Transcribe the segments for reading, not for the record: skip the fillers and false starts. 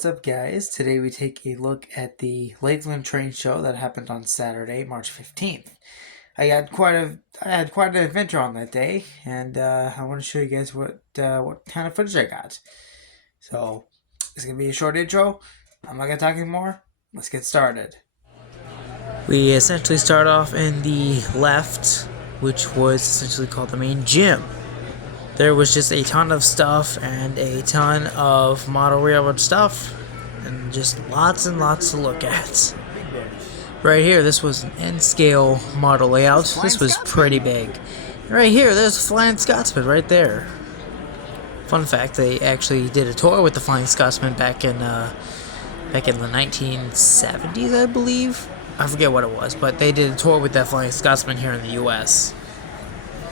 What's up, guys? Today we take a look at the Lakeland train show that happened on Saturday, March 15th. I had quite an adventure on that day, and I want to show you guys what kind of footage I got. So it's gonna be a short intro. I'm not gonna talk anymore. Let's get started. We essentially start off in the left, which was essentially called the main gym. There was just a ton of stuff and a ton of model railroad stuff and just lots and lots to look at. Right here, this was an N-scale model layout. This was pretty big. Right here, there's a Flying Scotsman right there. Fun fact, they actually did a tour with the Flying Scotsman back in the 1970s, I believe. I forget what it was, but they did a tour with that Flying Scotsman here in the US.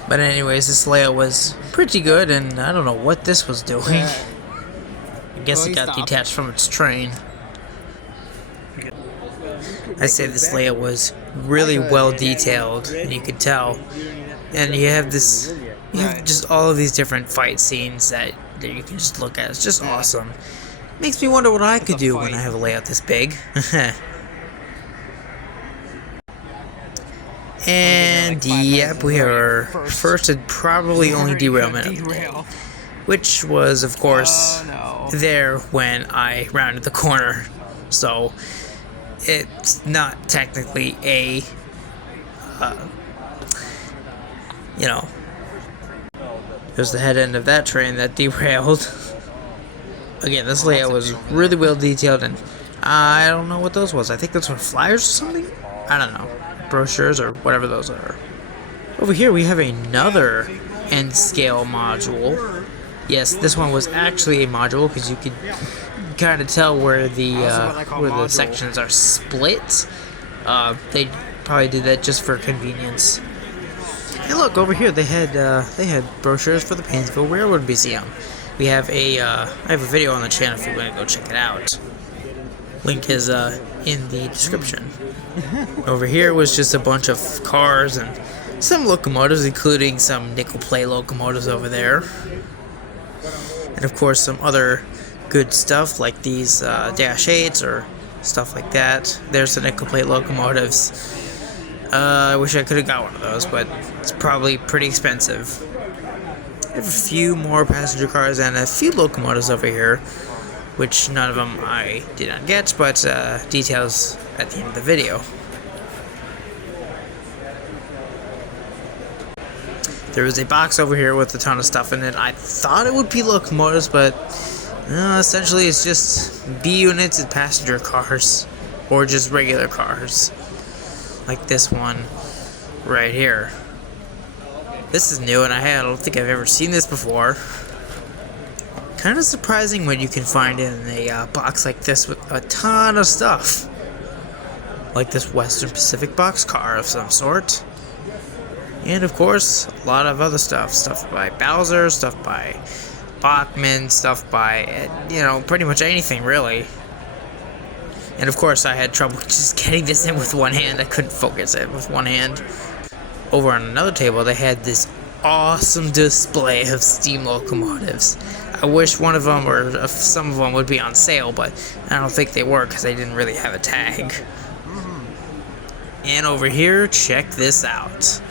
But anyways, this layout was pretty good, and I don't know what this was doing. I guess it got detached from its train. I say this layout was really well detailed, and you could tell. And you have just all of these different fight scenes that you can just look at. It's just awesome. Makes me wonder what I could do when I have a layout this big. And yep, we are first and probably only derailment of the day, which was, of course, there when I rounded the corner. So it's not technically a, there's the head end of that train that derailed. Again, this layout was really well detailed, and I don't know what those was. I think those were flyers or something? I don't know. Brochures or whatever those are. Over here we have another N-scale module. Yes, this one was actually a module because you could kind of tell where the sections are split. They probably did that just for convenience. Hey, look over here. They had brochures for the Painesville Railroad Museum. We have I have a video on the channel if you want to go check it out. Link is in the description. Over here was just a bunch of cars and some locomotives, including some nickel plate locomotives over there. And of course some other good stuff like these Dash 8s or stuff like that. There's the nickel plate locomotives. I wish I could have got one of those, but it's probably pretty expensive. I have a few more passenger cars and a few locomotives over here, which none of them I did not get, but details at the end of the video. There was a box over here with a ton of stuff in it. I thought it would be locomotives, but essentially it's just B units and passenger cars, or just regular cars, like this one right here. This is new, and I don't think I've ever seen this before. Kind of surprising what you can find in a box like this with a ton of stuff. Like this Western Pacific boxcar of some sort. And of course, a lot of other stuff. Stuff by Bowser, stuff by Bachman, stuff by, pretty much anything really. And of course, I had trouble just getting this in with one hand. I couldn't focus it with one hand. Over on another table, they had this awesome display of steam locomotives. I wish one of them or some of them would be on sale, but I don't think they were because they didn't really have a tag. And over here, check this out.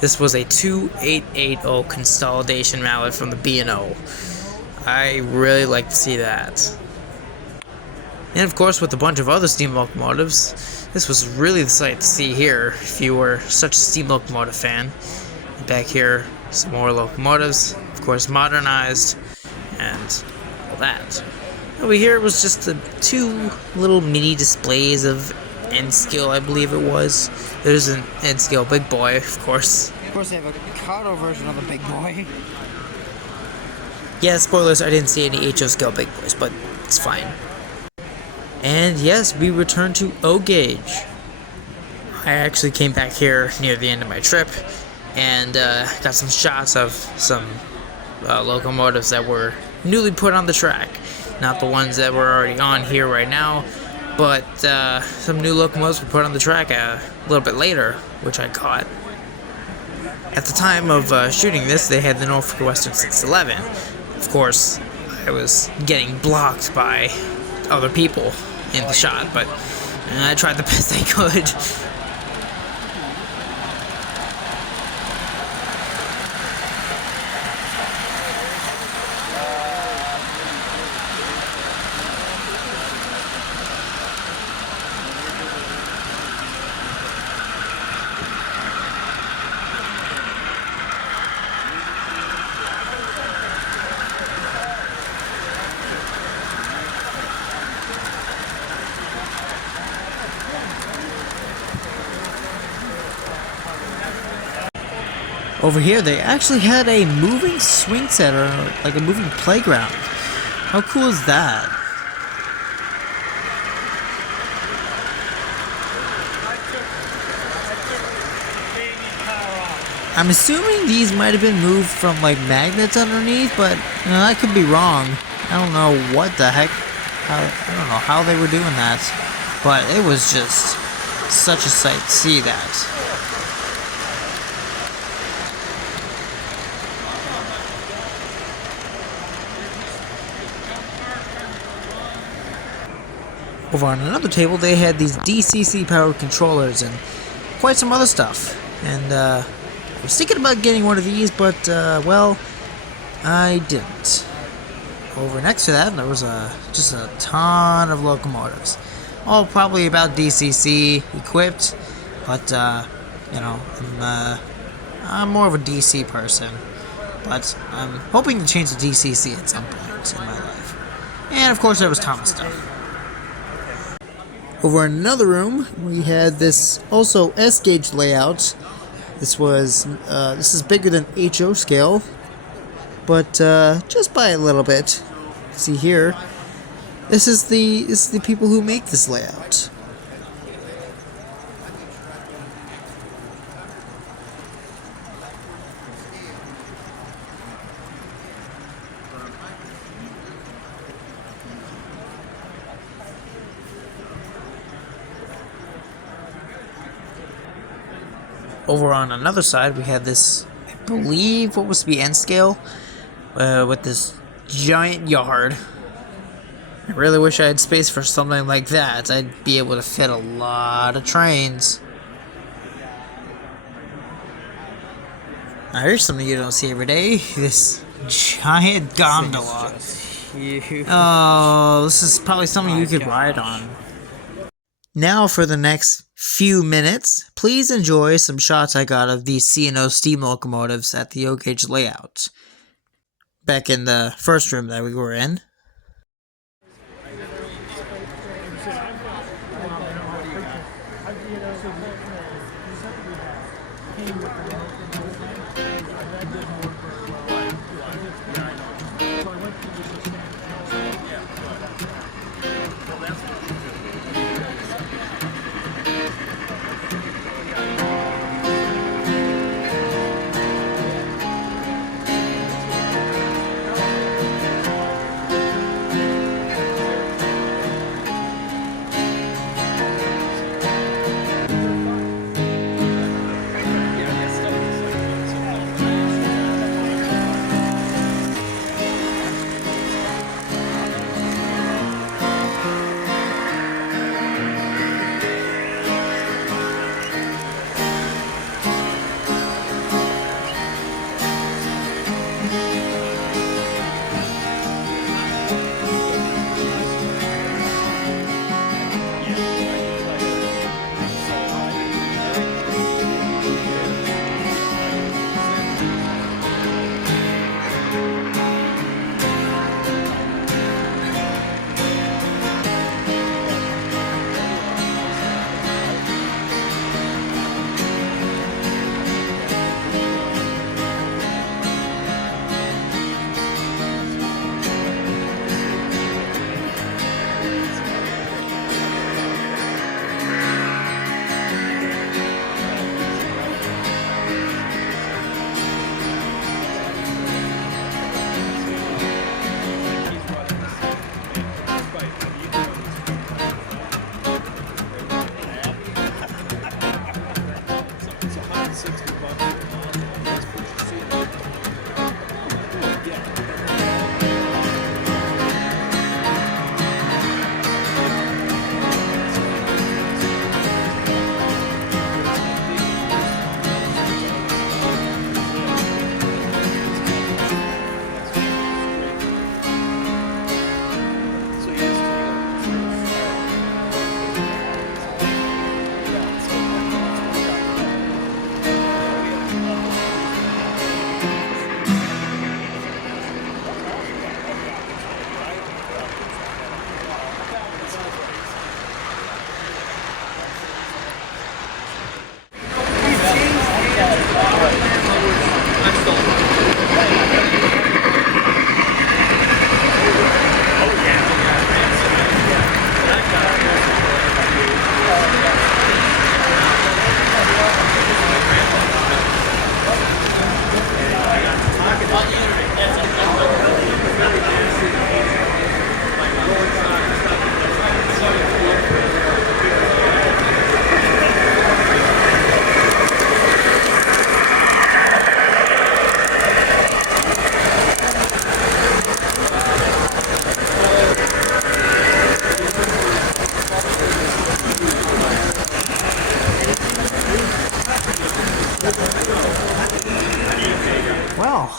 This was a 2880 consolidation mallet from the B&O. I really like to see that. And of course, with a bunch of other steam locomotives, this was really the sight to see here if you were such a steam locomotive fan. Back here, some more locomotives, of course modernized, and all that. Over here was just the two little mini displays of N-scale, I believe it was. There's an N-scale Big Boy, of course. Of course, they have a Kato version of the Big Boy. Yeah, spoilers, I didn't see any HO scale Big Boys, but it's fine. And yes, we returned to O Gauge. I actually came back here near the end of my trip and got some shots of some locomotives that were newly put on the track. Not the ones that were already on here right now, but some new locomotives were put on the track a little bit later, which I caught. At the time of shooting this, they had the Norfolk Western 611. Of course, I was getting blocked by other people in the shot, but I tried the best I could. Over here, they actually had a moving swing set, or like a moving playground. How cool is that? I'm assuming these might have been moved from like magnets underneath, but I could be wrong. I don't know what the heck. I don't know how they were doing that, but it was just such a sight to see that. Over on another table, they had these DCC powered controllers and quite some other stuff. And I was thinking about getting one of these, but well, I didn't. Over next to that, there was just a ton of locomotives, all probably about DCC equipped. But I'm more of a DC person, but I'm hoping to change to DCC at some point in my life. And of course, there was Thomas stuff. Over in another room, we had this also S-gauge layout. This is bigger than HO scale, but just by a little bit. See here, this is the people who make this layout. Over on another side, we had this, I believe, what was to be N scale, with this giant yard. I really wish I had space for something like that. I'd be able to fit a lot of trains. Now here's something you don't see every day. This giant gondola. Oh, this is probably something you could ride on. Now for the next few minutes, please enjoy some shots I got of these C&O steam locomotives at the O-gauge layout. Back in the first room that we were in.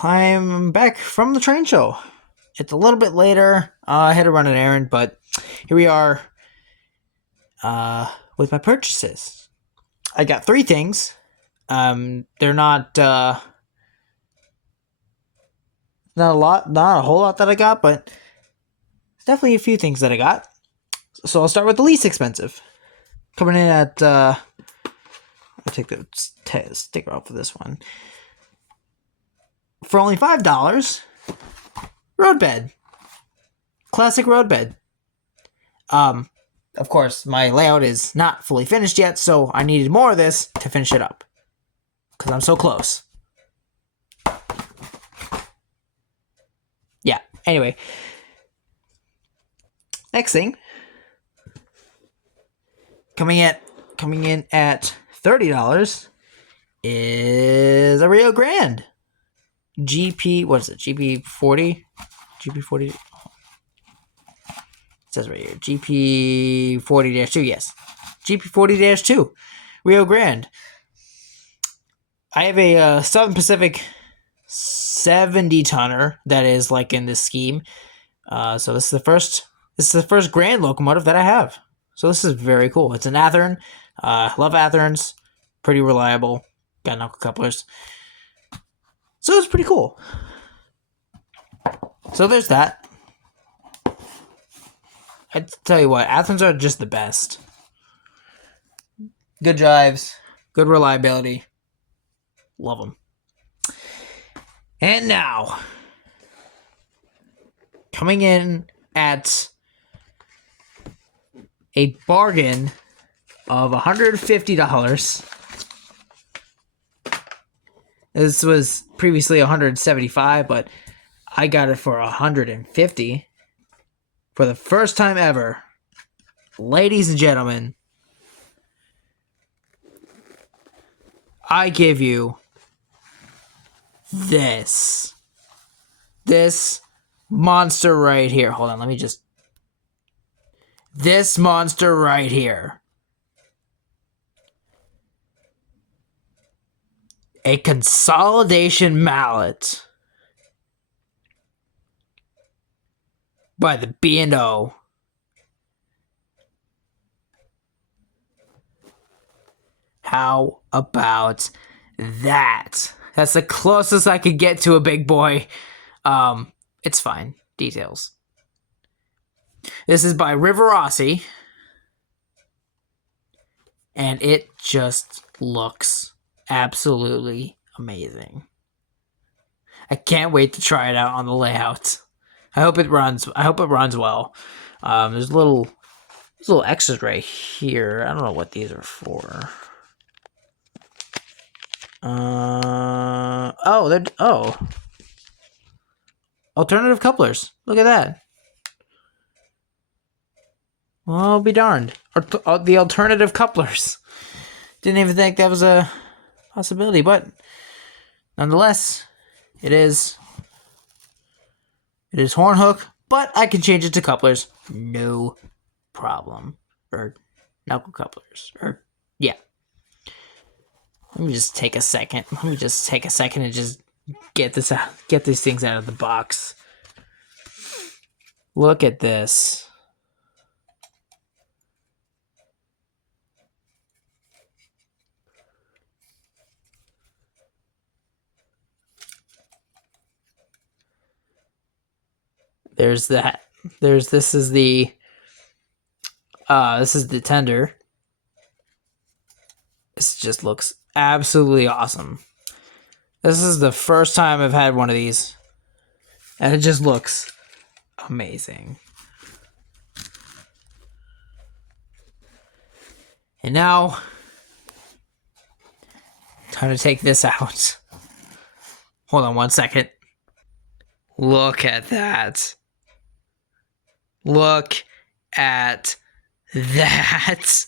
I'm back from the train show. It's a little bit later. I had to run an errand, but here we are with my purchases. I got 3 things. They're not not a whole lot that I got, but it's definitely a few things that I got. So I'll start with the least expensive. Coming in at I'll take the sticker off of this one. For only $5, road bed. Classic road bed. Of course, my layout is not fully finished yet, so I needed more of this to finish it up. Because I'm so close. Yeah, anyway. Next thing. Coming in at $30 is a Rio Grande. GP, what is it? GP40? GP40? It says right here. GP40-2, yes. GP40-2. Rio Grande. I have a Southern Pacific 70-tonner that is like in this scheme. So this is the first Grand locomotive that I have. So this is very cool. It's an Athearn. Love Athearns. Pretty reliable. Got knuckle couplers. So it's pretty cool. So there's that. I tell you what, Athearns are just the best. Good drives, good reliability. Love them. And now, coming in at a bargain of $150. This was previously $175, but I got it for $150 for the first time ever. Ladies and gentlemen, I give you this monster right here. Hold on, this monster right here. A consolidation mallet by the B&O. How about that? That's the closest I could get to a big boy. It's fine. Details. This is by Riverossi. And it just looks absolutely amazing. I can't wait to try it out on the layout. I hope it runs well. There's little extras right here. I don't know what these are for. Alternative couplers. Look at that. Well, I'll be darned. The alternative couplers. Didn't even think that was a possibility, but nonetheless, it is horn hook, but I can change it to couplers. No problem. Or knuckle couplers. Yeah. Let me just take a second. And just get these things out of the box. Look at this. There's that. This is the tender. This just looks absolutely awesome. This is the first time I've had one of these, and it just looks amazing. And now, time to take this out. Hold on 1 second. Look at that. Look at that.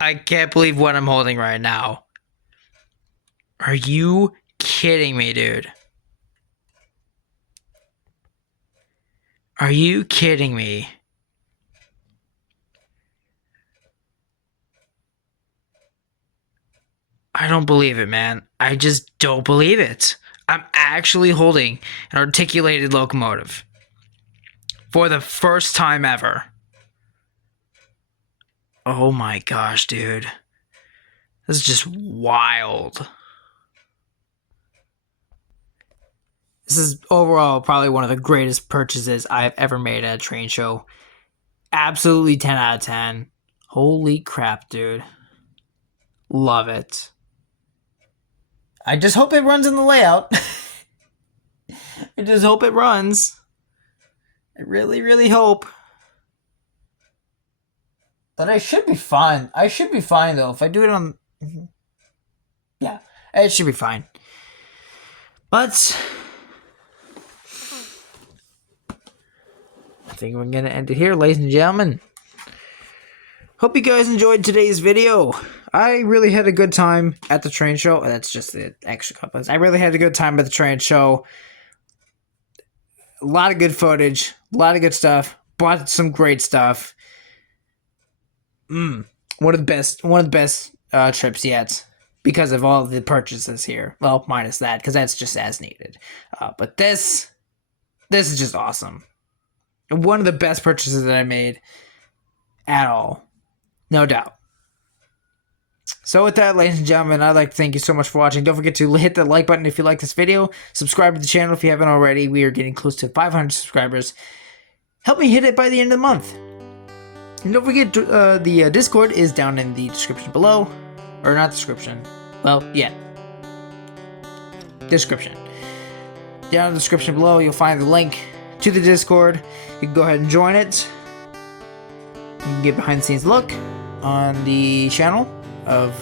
I can't believe what I'm holding right now. Are you kidding me, dude? Are you kidding me? I don't believe it, man. I just don't believe it. I'm actually holding an articulated locomotive for the first time ever. Oh my gosh, dude. This is just wild. This is overall probably one of the greatest purchases I've ever made at a train show. Absolutely 10 out of 10. Holy crap, dude. Love it. I just hope it runs in the layout. I just hope it runs. I really, really hope. But I should be fine. I should be fine, though. If I do it on... Yeah, it should be fine. But... I think we're going to end it here, ladies and gentlemen. Hope you guys enjoyed today's video. I really had a good time at the train show. That's just the extra couple. I really had a good time at the train show. A lot of good footage. A lot of good stuff. Bought some great stuff. One of the best trips yet. Because of all the purchases here. Well, minus that, because that's just as needed. But this is just awesome. One of the best purchases that I made at all. No doubt. So with that, ladies and gentlemen, I'd like to thank you so much for watching. Don't forget to hit the like button if you like this video. Subscribe to the channel if you haven't already. We are getting close to 500 subscribers. Help me hit it by the end of the month. And don't forget, the Discord is down in the description below. Or not description. Well, yeah. Description. Down in the description below, you'll find the link to the Discord. You can go ahead and join it. You can get behind the scenes look on the channel of,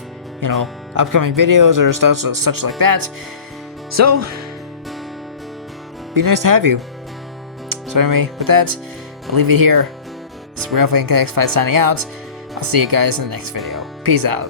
upcoming videos or stuff such like that. So, be nice to have you. So anyway, with that, I'll leave it here. It's Railfest signing out. I'll see you guys in the next video. Peace out.